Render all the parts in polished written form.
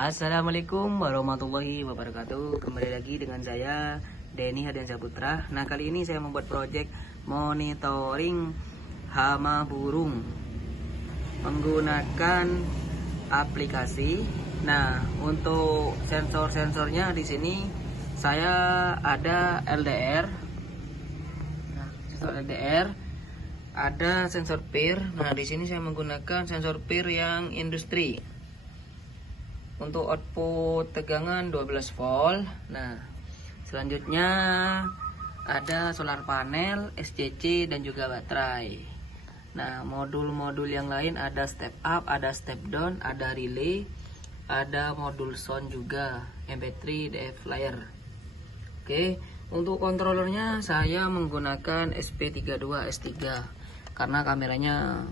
Assalamualaikum warahmatullahi wabarakatuh. Kembali lagi dengan saya Denny Hadiansyah Putra. Nah, kali ini saya membuat project monitoring hama burung menggunakan aplikasi. Nah, untuk sensor-sensornya di sini saya ada LDR. Nah, sensor LDR, ada sensor PIR. Nah, di sini saya menggunakan sensor PIR yang industri. Untuk output tegangan 12 volt. Nah, selanjutnya ada solar panel, SCC dan juga baterai. Nah, modul-modul yang lain ada step up, ada step down, ada relay, ada modul sound juga, MP3, DF flyer. Oke, untuk kontrolernya saya menggunakan SP32S3 karena kameranya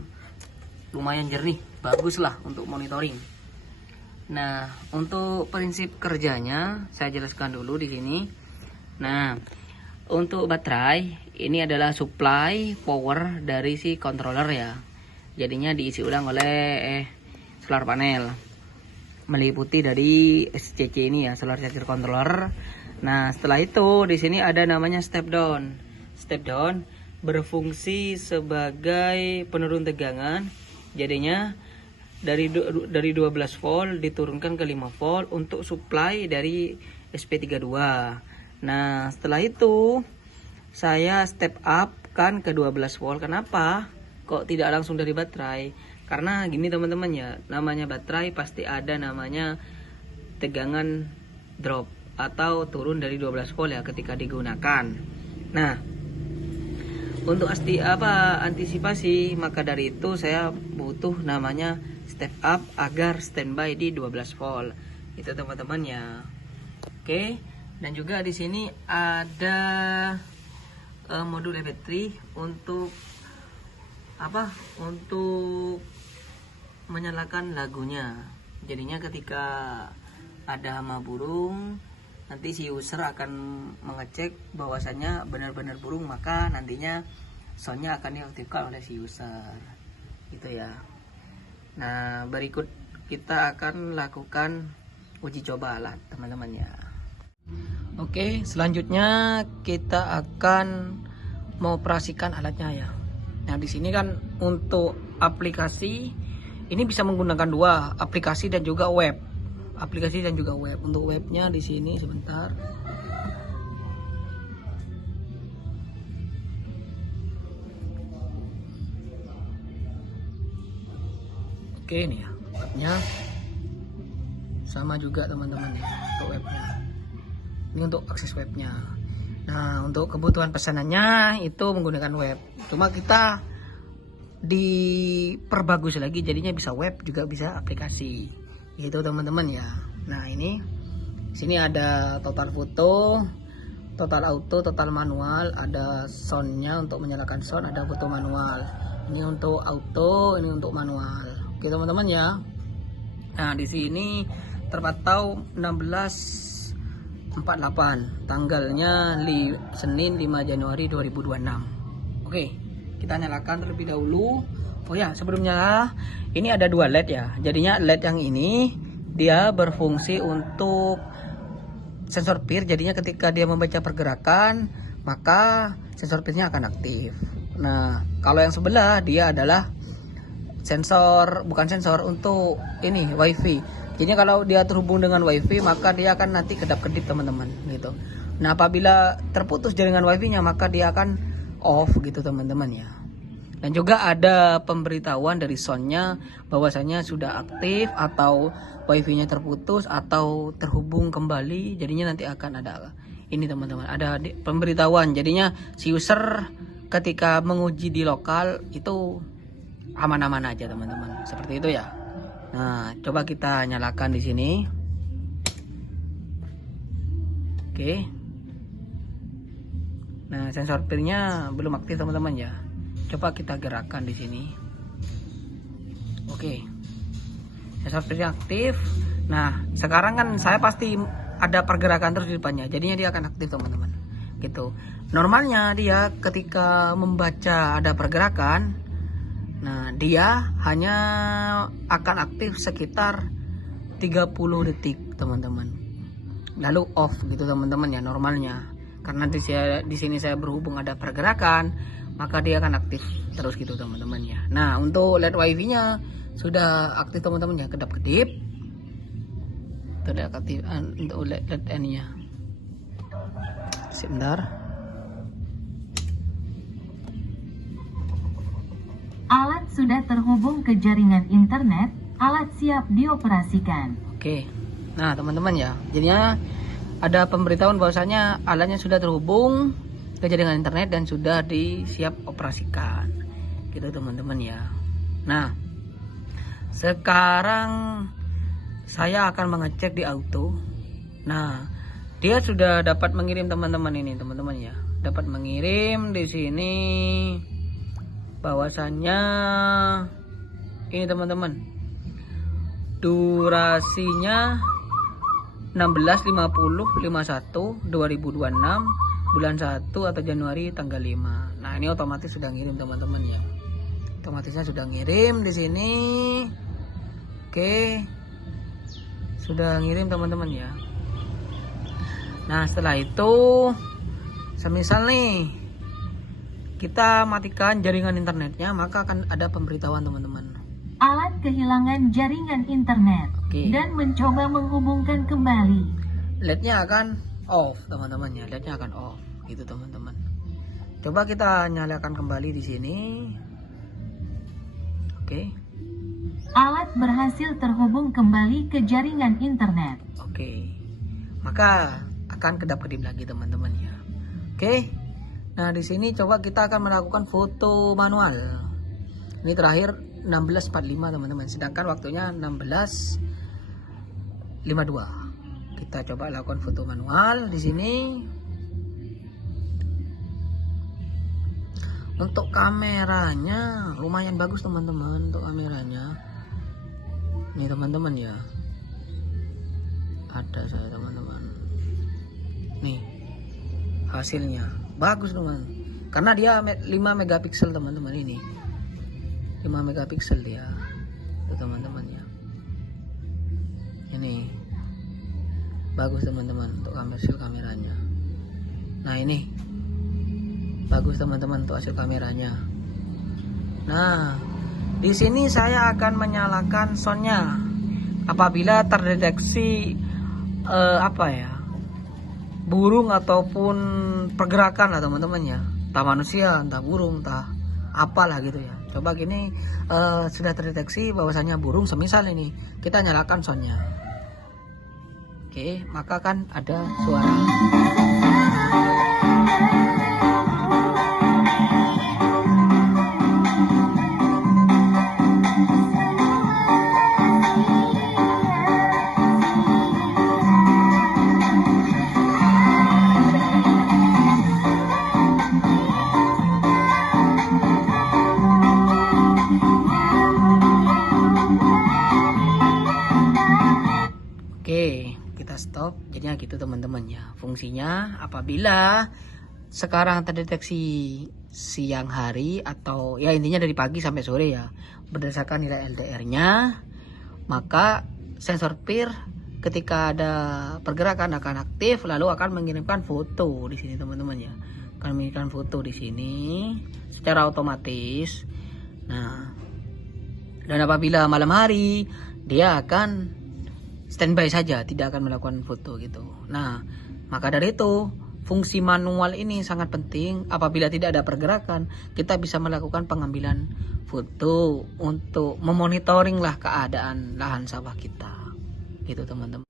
lumayan jernih, bagus lah untuk monitoring. Nah, untuk prinsip kerjanya saya jelaskan dulu di sini. Nah, untuk baterai ini adalah supply power dari si controller ya. Jadinya diisi ulang oleh solar panel. Meliputi dari SCC ini ya, solar charger controller. Nah, setelah itu di sini ada namanya step down. Step down berfungsi sebagai penurun tegangan. Jadinya dari 12 volt diturunkan ke 5 volt untuk supply dari SP32. Nah, setelah itu saya step up kan ke 12 volt. Kenapa kok tidak langsung dari baterai? Karena gini teman-teman ya, namanya baterai pasti ada namanya tegangan drop atau turun dari 12 volt ya ketika digunakan. Nah, untuk antisipasi, maka dari itu saya butuh namanya step up agar standby di 12 volt. Itu teman-teman ya. Oke, dan juga di sini ada modul MP3 untuk Untuk menyalakan lagunya. Jadinya ketika ada hama burung, nanti si user akan mengecek bahwasannya benar-benar burung, maka nantinya soundnya akan diaktifkan oleh si user. Gitu ya. Nah, berikut kita akan lakukan uji coba alat teman-teman ya. Oke, selanjutnya kita akan mengoperasikan alatnya ya. Nah, di sini kan untuk aplikasi ini bisa menggunakan dua, aplikasi dan juga web. Aplikasi dan juga web. Untuk webnya di sini sebentar. Oke, ini ya webnya sama juga teman-teman ya, untuk webnya. Ini untuk akses webnya. Nah, untuk kebutuhan pesanannya itu menggunakan web. Cuma kita diperbagus lagi, jadinya bisa web juga bisa aplikasi. Gitu teman-teman ya. Nah, ini sini ada total foto, total auto, total manual, ada soundnya untuk menyalakan sound, ada foto manual. Ini untuk auto, ini untuk manual. Oke teman-teman ya. Nah, di sini terpantau 16.48, tanggalnya Senin 5 Januari 2026. Oke, kita nyalakan terlebih dahulu. Oh ya, sebelumnya ini ada dua LED ya. Jadinya LED yang ini dia berfungsi untuk sensor PIR. Jadinya ketika dia membaca pergerakan, maka sensor PIR-nya akan aktif. Nah, kalau yang sebelah dia adalah bukan sensor untuk ini WiFi. Jadi kalau dia terhubung dengan WiFi, maka dia akan nanti kedap-kedip teman-teman gitu. Nah, apabila terputus jaringan WiFi-nya, maka dia akan off gitu teman-teman ya. Dan juga ada pemberitahuan dari soundnya bahwasanya sudah aktif atau WiFi-nya terputus atau terhubung kembali. Jadinya nanti akan ada ini teman-teman, ada pemberitahuan. Jadinya si user ketika menguji di lokal itu aman-aman aja teman-teman, seperti itu ya. Nah, coba kita nyalakan di sini. Oke. Nah, sensor PIR-nya belum aktif teman-teman ya. Coba kita gerakkan di sini. Oke. Sensor PIR-nya aktif. Nah, sekarang kan saya pasti ada pergerakan terus di depannya. Jadinya dia akan aktif teman-teman. Gitu. Normalnya dia ketika membaca ada pergerakan, nah dia hanya akan aktif sekitar 30 detik teman-teman, lalu off gitu teman-teman ya, normalnya. Karena di sini saya berhubung ada pergerakan, maka dia akan aktif terus gitu teman-teman ya. Nah, untuk LED wifi nya sudah aktif teman-teman ya, kedap-kedip. Tidak aktif untuk LED N nya. Sebentar. Alat sudah terhubung ke jaringan internet, alat siap dioperasikan. Oke. Nah, teman-teman ya, jadinya ada pemberitahuan bahwasanya alatnya sudah terhubung ke jaringan internet dan sudah disiap operasikan. Gitu teman-teman ya. Nah, sekarang saya akan mengecek di auto. Nah, dia sudah dapat mengirim teman-teman ini, teman-teman ya. Dapat mengirim di sini bahwasannya ini teman-teman. Durasinya 16.50.51.2026 bulan 1 atau Januari tanggal 5. Nah, ini otomatis sudah ngirim teman-teman ya. Otomatisnya sudah ngirim di sini. Oke. Sudah ngirim teman-teman ya. Nah, setelah itu semisal nih kita matikan jaringan internetnya, maka akan ada pemberitahuan teman-teman. Alat kehilangan jaringan internet. Oke. Dan mencoba menghubungkan kembali. LED-nya akan off teman-teman ya, LED-nya akan off gitu teman-teman. Coba kita nyalakan kembali di sini. Oke. Alat berhasil terhubung kembali ke jaringan internet. Oke. Maka akan kedap-kedip lagi teman-teman ya. Oke. Nah, di sini coba kita akan melakukan foto manual. Ini terakhir 16.45 teman-teman, sedangkan waktunya 16.52. Kita coba lakukan foto manual di sini. Untuk kameranya lumayan bagus teman-teman, untuk kameranya. Ini teman-teman ya. Ada saya teman-teman. Nih. Hasilnya bagus teman. Karena dia 5 megapiksel teman-teman ini. 5 megapiksel dia. Tuh teman-teman ya. Ini bagus teman-teman untuk hasil kameranya. Nah, ini bagus teman-teman untuk hasil kameranya. Nah, di sini saya akan menyalakan soundnya apabila terdeteksi burung ataupun pergerakan lah teman-teman ya, entah manusia, entah burung, entah apalah gitu ya. Coba gini, sudah terdeteksi bahwasanya burung, semisal ini kita nyalakan soundnya. Oke, maka kan ada suara. Oke, kita stop. Jadinya gitu teman-teman ya. Fungsinya apabila sekarang terdeteksi siang hari atau ya intinya dari pagi sampai sore ya, berdasarkan nilai LDR-nya, maka sensor PIR ketika ada pergerakan akan aktif, lalu akan mengirimkan foto di sini teman-teman ya. Akan mengirimkan foto di sini secara otomatis. Nah, dan apabila malam hari dia akan standby saja, tidak akan melakukan foto gitu. Nah, maka dari itu fungsi manual ini sangat penting. Apabila tidak ada pergerakan, kita bisa melakukan pengambilan foto untuk memonitoring lah keadaan lahan sawah kita. Gitu teman-teman.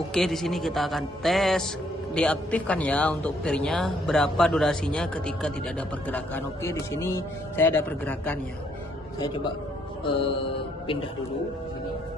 Oke, di sini kita akan tes diaktifkan ya untuk PIR-nya, berapa durasinya ketika tidak ada pergerakan. Oke, di sini saya ada pergerakan ya. Saya coba pindah dulu sini.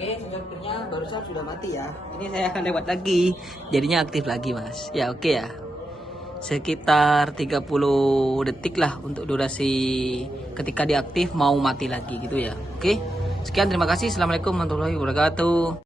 Oke, sensor pirnya barusan sudah mati ya. Ini saya lewat lagi, jadinya aktif lagi mas. Ya oke ya. Sekitar 30 detik lah untuk durasi ketika diaktif mau mati lagi gitu ya. Oke. Sekian, terima kasih. Assalamualaikum warahmatullahi wabarakatuh.